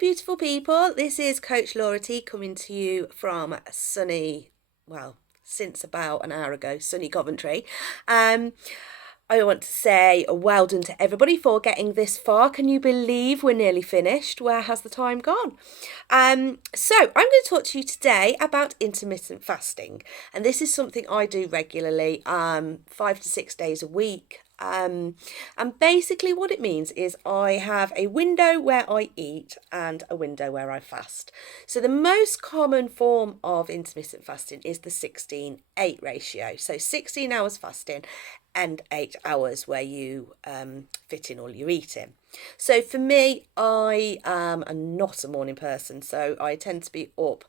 beautiful people. This is Coach Laura T coming to you from sunny, well, since about an hour ago, sunny Coventry. I want to say well done to everybody for getting this far. Can you believe we're nearly finished? Where has the time gone? So I'm going to talk to you today about intermittent fasting. And this is something I do regularly, 5 to 6 days a week. And basically what it means is I have a window where I eat and a window where I fast. So the most common form of intermittent fasting is the 16-8 ratio. So 16 hours fasting and 8 hours where you fit in all your eating. So for me, I am not a morning person, so I tend to be up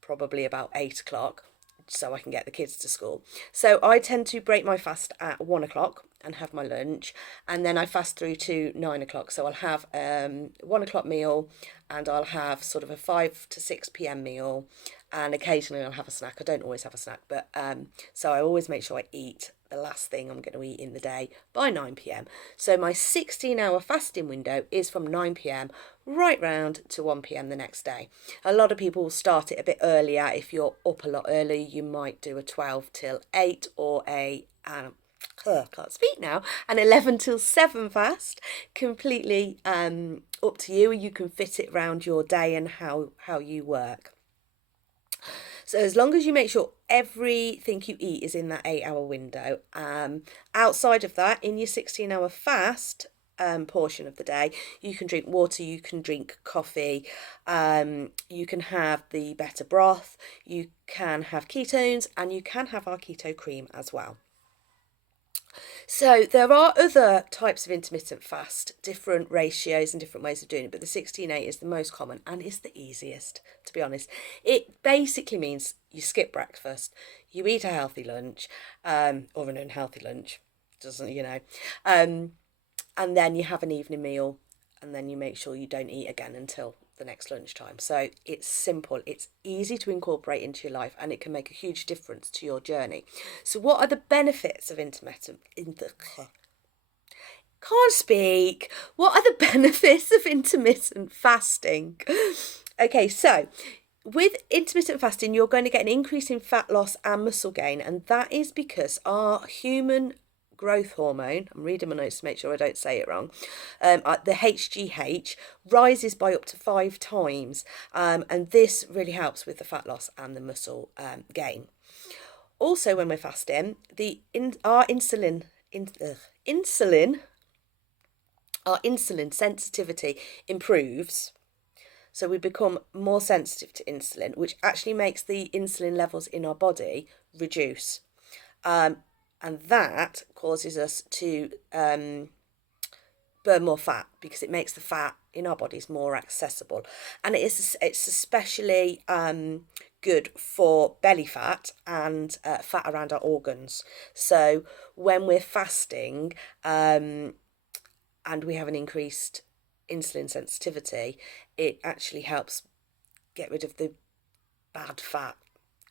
probably about 8 o'clock so I can get the kids to school. So I tend to break my fast at 1 o'clock and have my lunch, and then I fast through to 9 o'clock. So I'll have 1 o'clock meal, and I'll have sort of a 5 to 6 p.m. meal, and occasionally I'll have a snack. I don't always have a snack, but so I always make sure I eat the last thing I'm going to eat in the day by 9 p.m. So my 16-hour fasting window is from 9 p.m. right round to 1 p.m. the next day. A lot of people will start it a bit earlier. If you're up a lot early, you might do a 12 till 8 or a can't speak now, an 11 till 7 fast. Completely up to you. You can fit it around your day and how you work. So as long as you make sure everything you eat is in that 8-hour window, outside of that, in your 16-hour fast portion of the day, you can drink water, you can drink coffee, you can have the better broth, you can have ketones, and you can have our keto cream as well. So there are other types of intermittent fast, different ratios and different ways of doing it, but the 16-8 is the most common and it's the easiest, to be honest. It basically means you skip breakfast, you eat a healthy lunch, or an unhealthy lunch, and then you have an evening meal, and then you make sure you don't eat again until the next lunchtime. So it's simple, it's easy to incorporate into your life, and it can make a huge difference to your journey. So what are the benefits of what are the benefits of intermittent fasting? Okay, so with intermittent fasting, you're going to get an increase in fat loss and muscle gain, and that is because our human growth hormone, I'm reading my notes to make sure I don't say it wrong, the HGH rises by up to 5 times, and this really helps with the fat loss and the muscle gain. Also, when we're fasting, our insulin sensitivity improves. So we become more sensitive to insulin, which actually makes the insulin levels in our body reduce. And that causes us to burn more fat because it makes the fat in our bodies more accessible. And it's especially good for belly fat and fat around our organs. So when we're fasting and we have an increased insulin sensitivity, it actually helps get rid of the bad fat,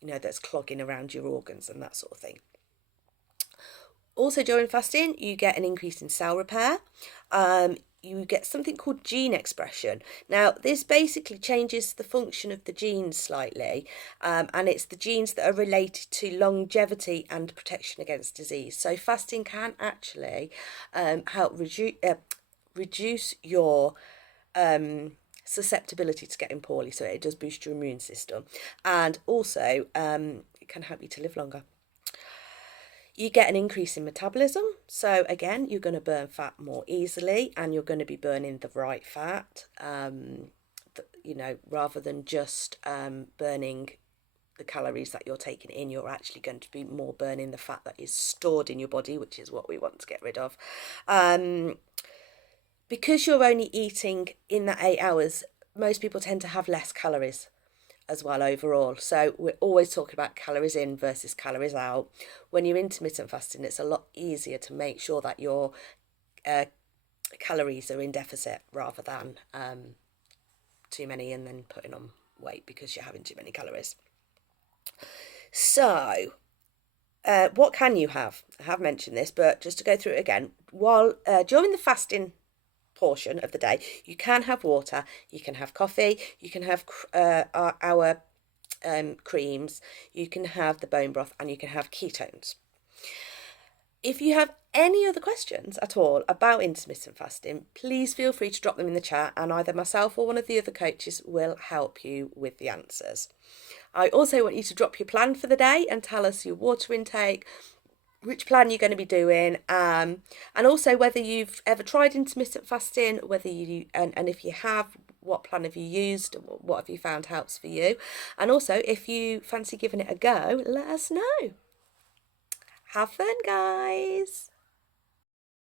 that's clogging around your organs and that sort of thing. Also, during fasting, you get an increase in cell repair. You get something called gene expression. Now, this basically changes the function of the genes slightly, and it's the genes that are related to longevity and protection against disease. So fasting can actually help reduce your susceptibility to getting poorly. So it does boost your immune system, and also it can help you to live longer. You get an increase in metabolism. So again, you're going to burn fat more easily, and you're going to be burning the right fat, rather than just burning the calories that you're taking in. You're actually going to be more burning the fat that is stored in your body, which is what we want to get rid of. Because you're only eating in that 8 hours, most people tend to have less calories as well overall. So we're always talking about calories in versus calories out. When you're intermittent fasting, it's a lot easier to make sure that your calories are in deficit rather than too many and then putting on weight because you're having too many calories. So what can you have? I have mentioned this, but just to go through it again, while during the fasting portion of the day. You can have water, you can have coffee, you can have our creams, you can have the bone broth, and you can have ketones. If you have any other questions at all about intermittent fasting, please feel free to drop them in the chat, and either myself or one of the other coaches will help you with the answers. I also want you to drop your plan for the day and tell us your water intake, which plan you're going to be doing, and also whether you've ever tried intermittent fasting, whether you and if you have, what plan have you used, what have you found helps for you, and also if you fancy giving it a go, let us know. Have fun, guys.